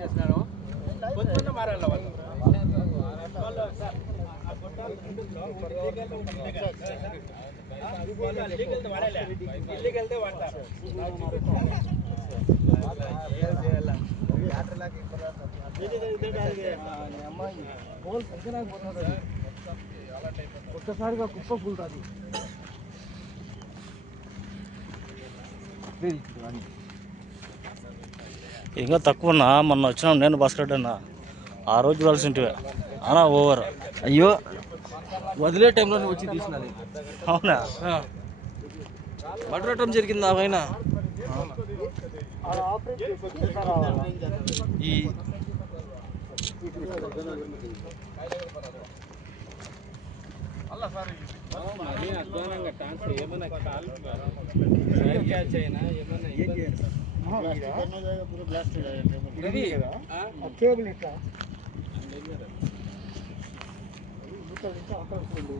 చేస్తున్నాను కొంచెం మారాలి వాళ్ళు ఇల్లీగల్దే వాడతారు ఒక్కసారిగా కుప్ప పూలుతుంది ఇంకా తక్కువన్నా మొన్న వచ్చినా నేను భాస్కర్ అన్న ఆ రోజు చూడాల్సింటివే అలా ఓవర్. అయ్యో వదిలే టైంలో వచ్చి తీసినది. అవునా? మడరటం జరిగింది ఆ పైన ఈ అధ్వానంగా ట్రాన్స్ఫర్ ఏమైనా క్యాచ్ అయినా ఏమైనా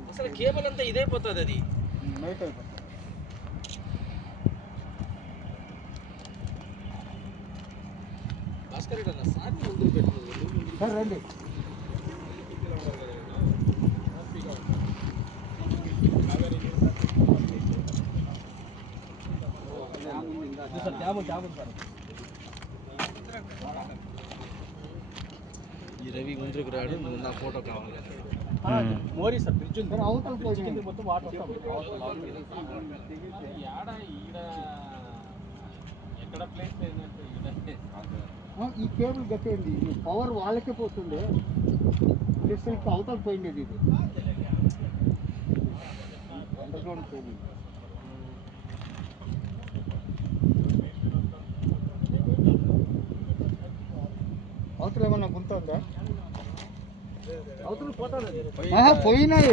అసలు కేబుల్ అంతా ఇదైపోతుంది అది భాస్కర్ రెడ్డి అన్న సార్ ముందు పెట్టు రండి ఈ రవి ముందుకు రాడు నా ఫోటో కావాలి మోరీ సార్ బ్రిడ్జ్ ఉంది అవతల బ్రిడ్జ్ మొత్తం వాటర్ ఎక్కడ ప్లేస్ ఏంటంటే ఈ కేబుల్ గట్టేది పవర్ వాళ్ళకే పోతుంది ప్లస్ అవతల పోయింది ఇది అండర్గ్రౌండ్ కేబుల్ అవతల ఏమన్నా గుంత ఉందా అవతల పోతాడు పోయినాయి